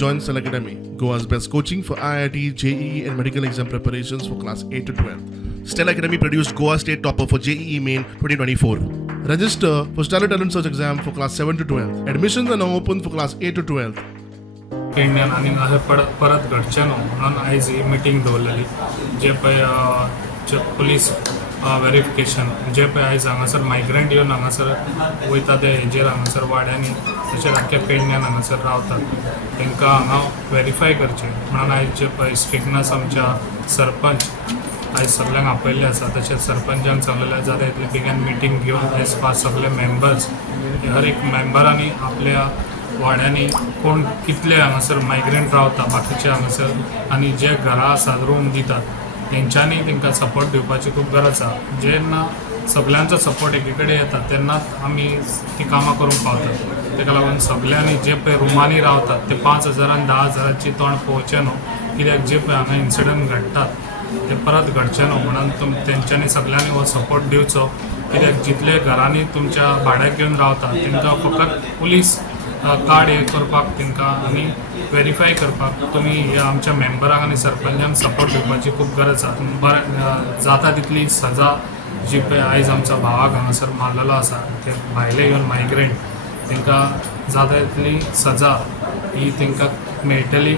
join Stellar Academy, Goa's best coaching for IIT, JEE, and medical exam preparations for class 8 to 12. Stellar Academy produced Goa State topper for JEE Main 2024. Register for Stellar Talent Search exam for class 7 to 12. Admissions are now open for class 8 to 12. Indian आणि अशें परत घडचें न्हू म्हणून आयज ही meeting दवरलेली जे पळय जे police verification जे पळय आयज हांगासर मायग्रंट येवन हांगासर वयता ते हेजेर हांगासर वाड्यांनी तशेंच आख्या पेडण्यान हांगासर रावतात तांकां हांगा व्हेरीफाय करचें म्हणून आयज जे पळय स्ट्रिक्टनस आमच्या सरपंच आयज सगळ्यांक आपयल्ले आसा तशेंच सरपंचांक सांगलेलें जाता इतले बेगीन मिटींग घेवन एज पास सगळे मेंबर्स हर एक मेंबरांनी आपल्या वाड्यांनी कोण कितले हांगासर मायग्रंट रावता बाकीचे हांगासर आनी जे घरा आसात रूम दितात तेंच्यांनी तांकां सपोर्ट दिवपाची खूब गरज आसा जेन्ना सगळ्यांचो सपोर्ट एके कडेन येता तेन्नाच आमी ती कामां करूंक पावतात ताका लागून सगळ्यांनी जे पळय रुमांनी रावतात ते 5,000 आनी 10,000ची तोंड पळोवचें न्हू कित्याक जे पळय हांगा इन्सिडंट घडटात ते परत घडचें न्हू म्हणून तेंच्यांनी सगळ्यांनी हो सपोर्ट दिवचो कित्याक जितले घरांनी तुमच्या भाड्याक घेवन रावतात तांकां फकत पुलीस कार्ड हे करपाक तांकां आनी व्हेरीफाय करपाक तुमी ह्या आमच्या मेंबरांक आनी सरपंचांक सपोर्ट दिवपाची खूब गरज आसा जाता तितली सजा जी पळय आयज आमच्या भावाक हांगासर मारलेलो आसा ते भायले येवन मायग्रंट तांकां जाता तितली सजा ही तांकां मेळटली